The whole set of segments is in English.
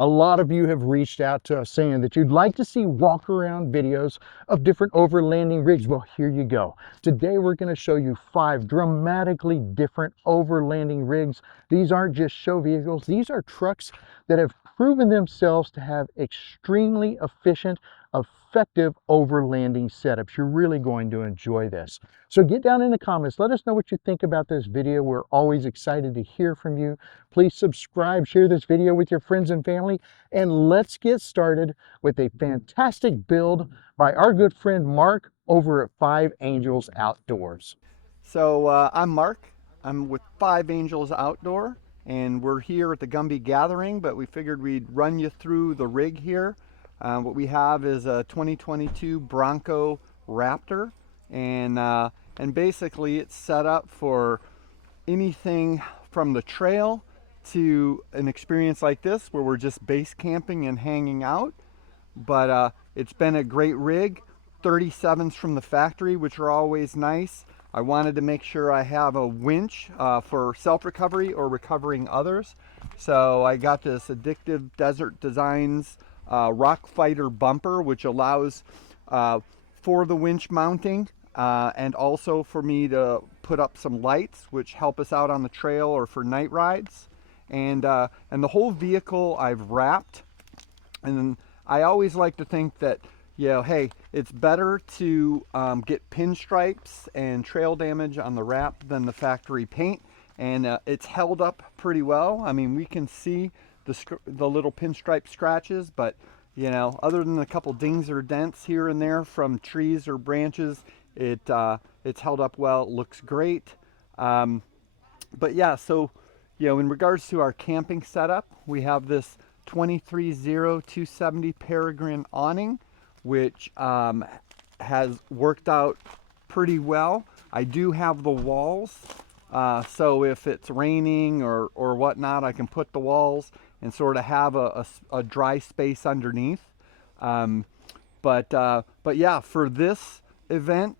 A lot of you have reached out to us saying that you'd like to see walk-around videos of different overlanding rigs. Well, here you go. Today we're going to show you 5 dramatically different overlanding rigs. These aren't just show vehicles. These are trucks that have proven themselves to have extremely efficient, effective overlanding setups. You're really going to enjoy this. So get down in the comments. Let us know what you think about this video. We're always excited to hear from you. Please subscribe, share this video with your friends and family, and let's get started with a fantastic build by our good friend Mark over at 5 Angels Outdoors. So I'm Mark. I'm with 5 Angels Outdoor, and we're here at the Gumby Gathering, but we figured we'd run you through the rig here. What we have is a 2022 Bronco Raptor, and basically it's set up for anything from the trail to an experience like this where we're just base camping and hanging out. But it's been a great rig. 37s from the factory, which are always nice. I wanted to make sure I have a winch for self-recovery or recovering others. So I got this Addictive Desert Designs Rock Fighter bumper, which allows for the winch mounting and also for me to put up some lights, which help us out on the trail or for night rides. And the whole vehicle I've wrapped. And I always like to think that, you know, hey, it's better to get pinstripes and trail damage on the wrap than the factory paint. And it's held up pretty well. I mean, we can see the little pinstripe scratches, but you know, other than a couple dings or dents here and there from trees or branches, it's held up well. It looks great. But yeah, so you know, in regards to our camping setup, we have this 230270 Peregrine awning, which has worked out pretty well. I do have the walls, so if it's raining or whatnot, I can put the walls and sort of have a dry space underneath. But yeah, for this event,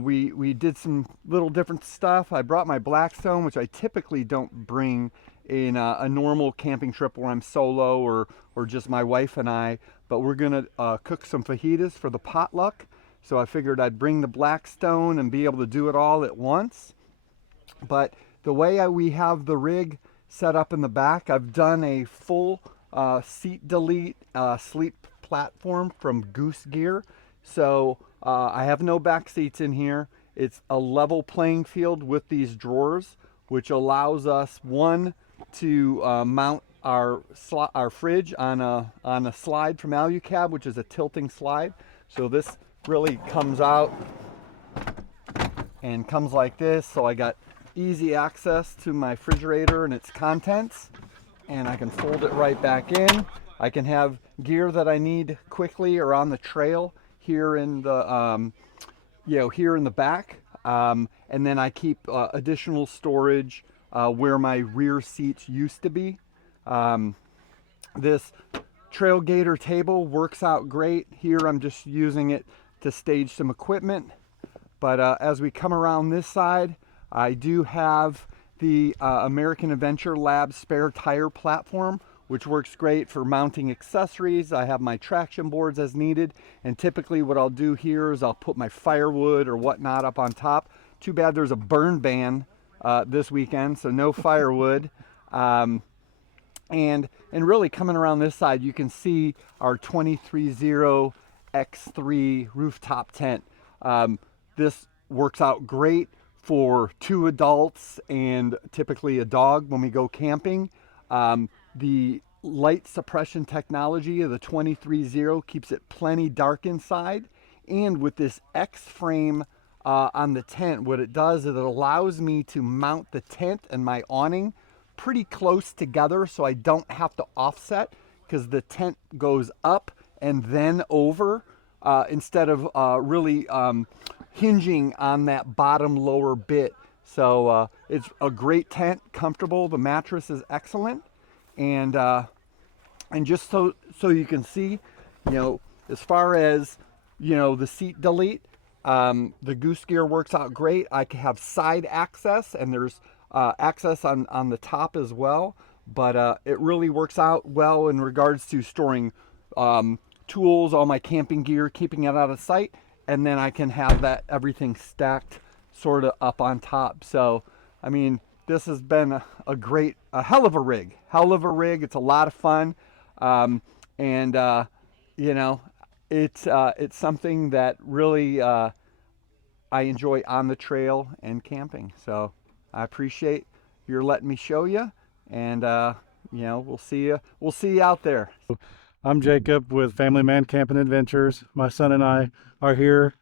we did some little different stuff. I brought my Blackstone, which I typically don't bring in a normal camping trip where I'm solo or just my wife and I, but we're gonna cook some fajitas for the potluck. So I figured I'd bring the Blackstone and be able to do it all at once. But the way we have the rig set up in the back, I've done a full seat delete sleep platform from Goose Gear. So I have no back seats in here. It's a level playing field with these drawers, which allows us, one, to mount our fridge on a slide from Alucab, which is a tilting slide. So this really comes out and comes like this. So I got easy access to my refrigerator and its contents, and I can fold it right back in. I can have gear that I need quickly or on the trail here in the here in the back, and then I keep additional storage where my rear seats used to be. This Trailgator table works out great. Here I'm just using it to stage some equipment, but as we come around this side, I do have the American Adventure Lab spare tire platform, which works great for mounting accessories. I have my traction boards as needed, and typically what I'll do here is I'll put my firewood or whatnot up on top. Too bad there's a burn ban this weekend, so no firewood. And really coming around this side, you can see our 230 X3 rooftop tent. This works out great for 2 adults and typically a dog when we go camping. The light suppression technology of the 230 keeps it plenty dark inside. And with this X-frame on the tent, what it does is it allows me to mount the tent and my awning pretty close together, so I don't have to offset, because the tent goes up and then over instead of really hinging on that bottom lower bit. So it's a great tent, comfortable. The mattress is excellent, and just so you can see, you know, as far as, you know, the seat delete, the Goose Gear works out great. I can have side access, and there's access on the top as well. but it really works out well in regards to storing tools, all my camping gear, keeping it out of sight, and then I can have that everything stacked sort of up on top. So, I mean, this has been a hell of a rig. Hell of a rig. It's a lot of fun. And you know, it's something that really I enjoy on the trail and camping. So I appreciate your letting me show you, and you know, we'll see you. We'll see you out there. I'm Jacob with Family Man Camping Adventures. My son and I are here.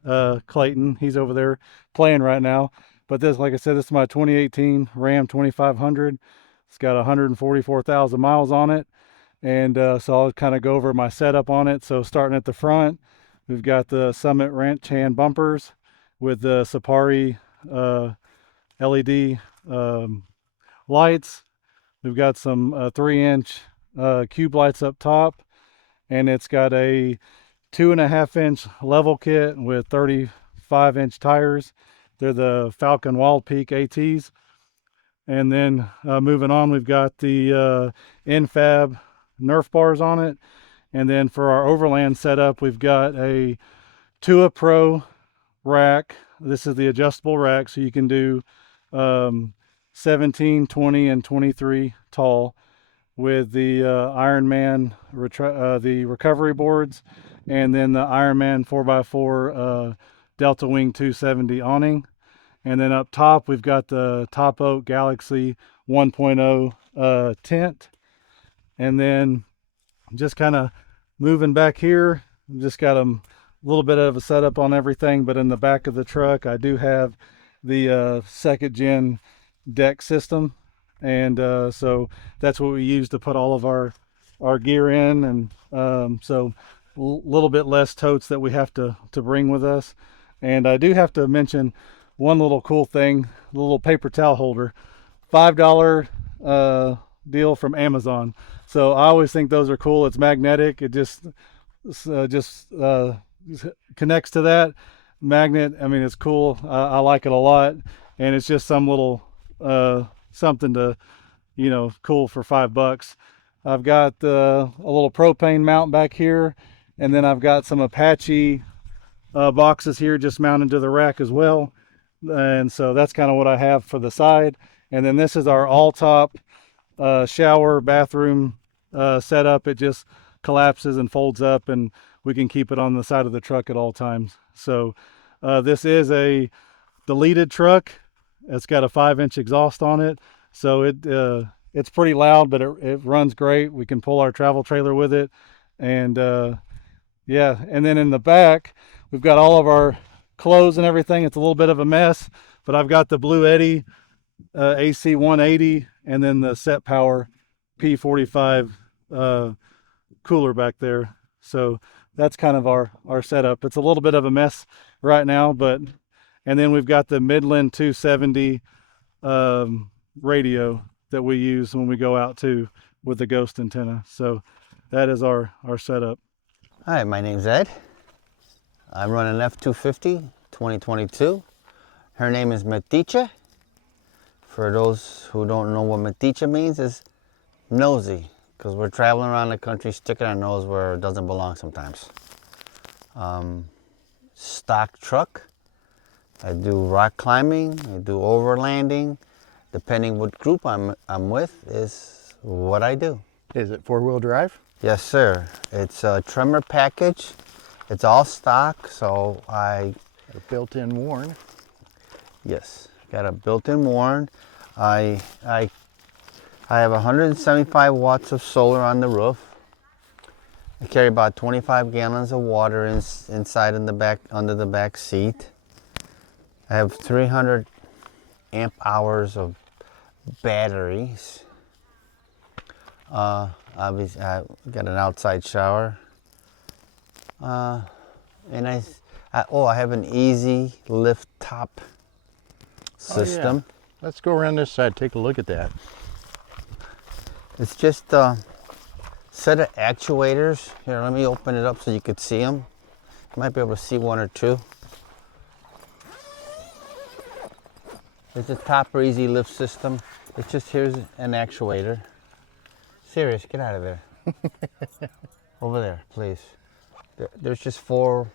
Clayton, he's over there playing right now. But this, like I said, this is my 2018 Ram 2500. It's got 144,000 miles on it. And so I'll kind of go over my setup on it. So starting at the front, we've got the Summit Ranch hand bumpers with the Safari LED lights. We've got some 3-inch cube lights up top, and it's got a 2.5-inch level kit with 35-inch tires. They're the Falcon Wild Peak ATs. And then moving on, we've got the Infab Nerf bars on it. And then for our Overland setup, we've got a Tua Pro rack. This is the adjustable rack, so you can do 17, 20, and 23 tall with the Ironman the recovery boards, and then the Ironman 4x4 Delta Wing 270 awning. And then up top, we've got the Top Oak Galaxy 1.0 tent. And then just kind of moving back here, just got a little bit of a setup on everything, but in the back of the truck, I do have the second gen deck system. And so that's what we use to put all of our gear in. And so a little bit less totes that we have to bring with us. And I do have to mention one little cool thing, the little paper towel holder, $5 deal from Amazon. So I always think those are cool. It's magnetic. It just connects to that magnet. I mean, it's cool. I like it a lot. And it's just some little something to, you know, cool for $5. I've got a little propane mount back here, and then I've got some Apache boxes here just mounted to the rack as well. And so that's kind of what I have for the side. And then this is our all top shower bathroom setup. It just collapses and folds up, and we can keep it on the side of the truck at all times. So this is a deleted truck. It's got a 5-inch exhaust on it, so it's pretty loud, but it runs great. We can pull our travel trailer with it. And yeah, and then in the back, we've got all of our clothes and everything. It's a little bit of a mess, but I've got the Blue Eddy AC 180 and then the Set Power P45 cooler back there. So that's kind of our setup. It's a little bit of a mess right now, but and then we've got the Midland 270 radio that we use when we go out too with the Ghost antenna. So that is our setup. Hi, my name's Ed. I'm running F250 2022. Her name is Metiche. For those who don't know what Metiche means, is nosy, because we're traveling around the country sticking our nose where it doesn't belong sometimes. Stock truck. I do rock climbing, I do overlanding. Depending what group I'm with is what I do. Is it 4-wheel drive? Yes, sir. It's a Tremor package. It's all stock, so A built-in Warn. yes, got a built-in Warn. I have 175 watts of solar on the roof. I carry about 25 gallons of water inside in the back, under the back seat. I have 300 amp hours of batteries. Obviously, I got an outside shower. And I have an easy lift top system. Oh, yeah. Let's go around this side, take a look at that. It's just a set of actuators. Here, let me open it up so you could see them. You might be able to see one or two. It's a top or easy lift system. It's just, here's an actuator. Serious, get out of there. Over there, please. There's just 4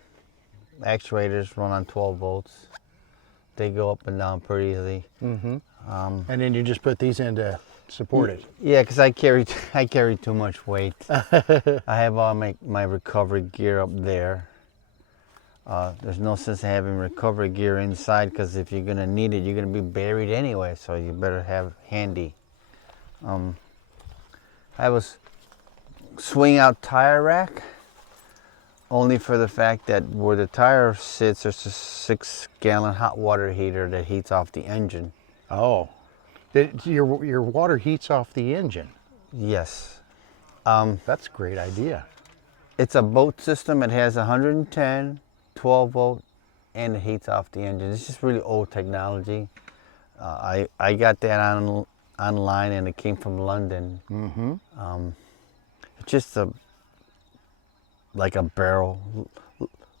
actuators run on 12 volts. They go up and down pretty easily. And then you just put these in to support it. Yeah, because I carry too much weight. I have all my recovery gear up there. There's no sense in having recovery gear inside, because if you're gonna need it, you're gonna be buried anyway. So you better have handy. I have a swing out tire rack, only for the fact that where the tire sits, there's a 6-gallon hot water heater that heats off the engine. Oh, your water heats off the engine. Yes. That's a great idea. It's a boat system. It has 110, 12 volt, and it heats off the engine. It's just really old technology. I got that online, and it came from London. It's just like a barrel,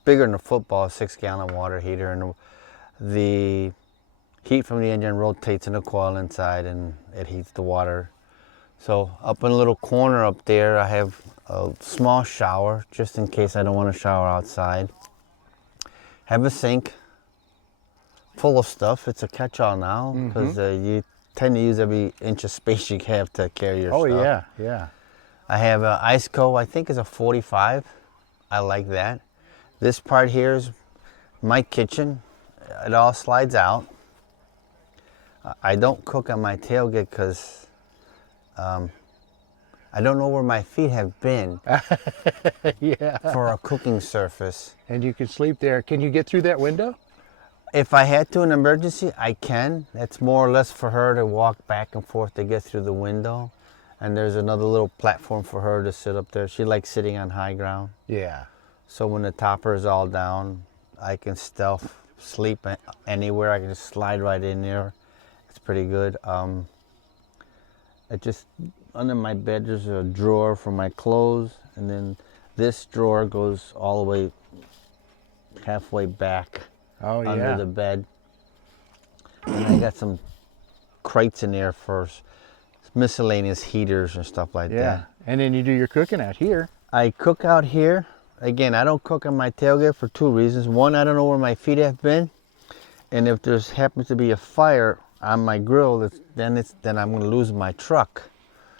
bigger than a football, 6-gallon water heater, and the heat from the engine rotates in a coil inside, and it heats the water. So up in a little corner up there, I have a small shower, just in case I don't want to shower outside. Have a sink full of stuff. It's a catch-all now, because you tend to use every inch of space you have to carry your stuff. Oh yeah, yeah. I have an ice coat, I think is a 45. I like that. This part here is my kitchen. It all slides out. I don't cook on my tailgate because I don't know where my feet have been Yeah. for a cooking surface. And you can sleep there. Can you get through that window? If I had to in an emergency, I can. That's more or less for her to walk back and forth to get through the window. And there's another little platform for her to sit up there. She likes sitting on high ground. Yeah. So when the topper is all down, I can stealth sleep anywhere. I can just slide right in there. It's pretty good. It just, under my bed, there's a drawer for my clothes. And then this drawer goes all the way halfway back under the bed. And I got some crates in there for miscellaneous heaters and stuff like that. And then you do your cooking out here. I cook out here. Again, I don't cook on my tailgate for 2 reasons. One, I don't know where my feet have been. And if there's happens to be a fire on my grill, then I'm going to lose my truck.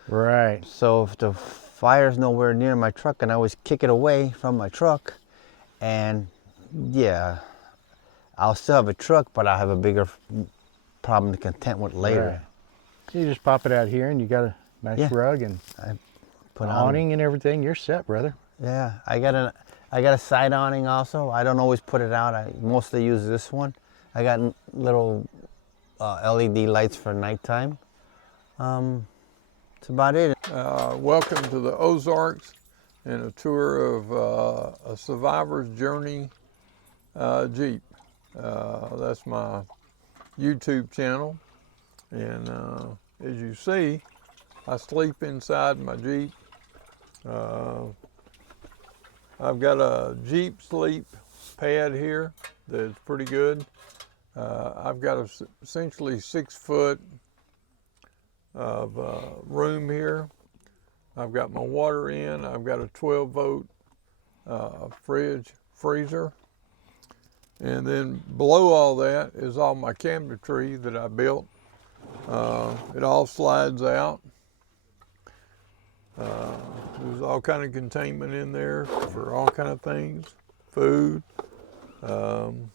Right. So if the fire's nowhere near my truck, and I always kick it away from my truck, and yeah, I'll still have a truck, but I'll have a bigger problem to contend with later. Right. You just pop it out here, and you got a nice rug and Put awning and everything. You're set, brother. Yeah, I got a side awning also. I don't always put it out. I mostly use this one. I got little LED lights for nighttime. That's about it. Welcome to the Ozarks and a tour of a survivor's journey Jeep. That's my YouTube channel. And as you see, I sleep inside my Jeep. I've got a Jeep sleep pad here that's pretty good. I've got essentially 6 foot of room here. I've got my water in. I've got a 12 volt freezer. And then below all that is all my cabinetry that I built. It all slides out. There's all kind of containment in there for all kind of things, food. I'm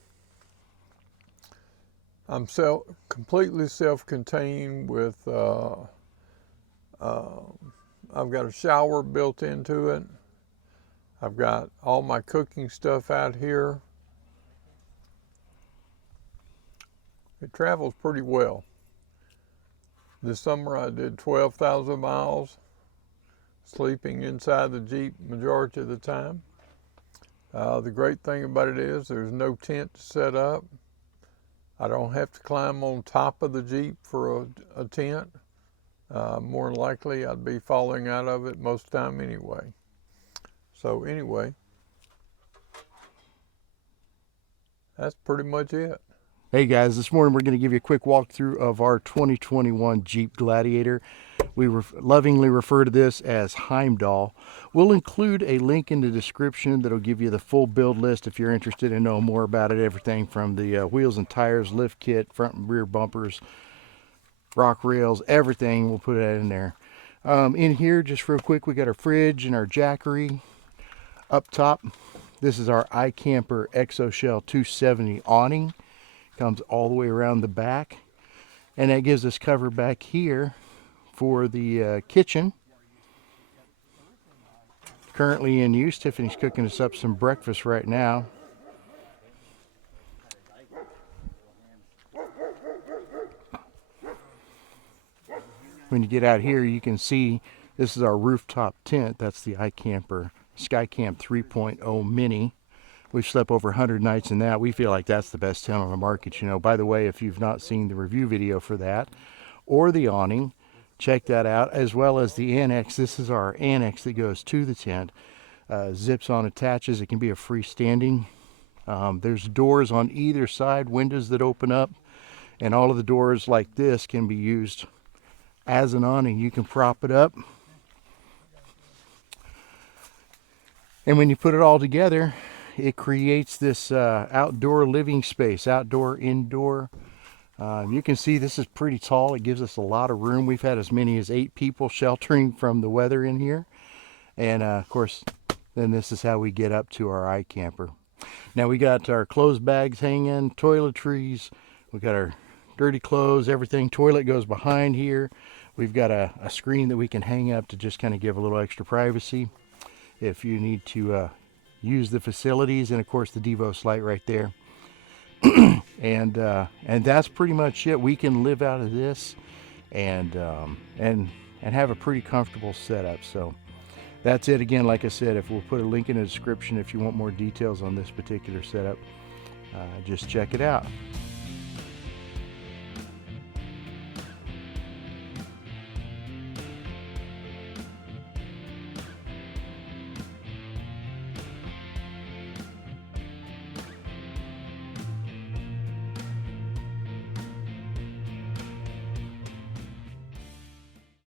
completely self-contained with, I've got a shower built into it. I've got all my cooking stuff out here. It travels pretty well. This summer I did 12,000 miles, sleeping inside the Jeep majority of the time. The great thing about it is there's no tent to set up. I don't have to climb on top of the Jeep for a tent. More than likely I'd be falling out of it most of the time anyway. So anyway, that's pretty much it. Hey guys, this morning we're going to give you a quick walkthrough of our 2021 Jeep Gladiator. We lovingly refer to this as Heimdall. We'll include a link in the description that'll give you the full build list if you're interested in knowing more about it. Everything from the wheels and tires, lift kit, front and rear bumpers, rock rails, everything. We'll put that in there. In here, just real quick, we got our fridge and our jackery. Up top, this is our iCamper ExoShell 270 awning. Comes all the way around the back, and that gives us cover back here for the kitchen. Currently in use. Tiffany's cooking us up some breakfast right now. When you get out here, you can see this is our rooftop tent. That's the iCamper SkyCamp 3.0 Mini. We've slept over 100 nights in that. We feel like that's the best tent on the market. You know, by the way, if you've not seen the review video for that or the awning, check that out, as well as the annex. This is our annex that goes to the tent. Zips on, attaches. It can be a freestanding. There's doors on either side, windows that open up, and all of the doors like this can be used as an awning. You can prop it up. And when you put it all together, it creates this outdoor living space, outdoor, indoor. You can see this is pretty tall. It gives us a lot of room. We've had as many as 8 people sheltering from the weather in here. And of course, then this is how we get up to our iCamper. Now we got our clothes bags hanging, toiletries. We got our dirty clothes, everything. Toilet goes behind here. We've got a screen that we can hang up to just kind of give a little extra privacy if you need to use the facilities, and of course the Devos light right there. and that's pretty much it. We can live out of this and have a pretty comfortable setup. So that's it. Again, like I said, if we'll put a link in the description if you want more details on this particular setup. Just check it out.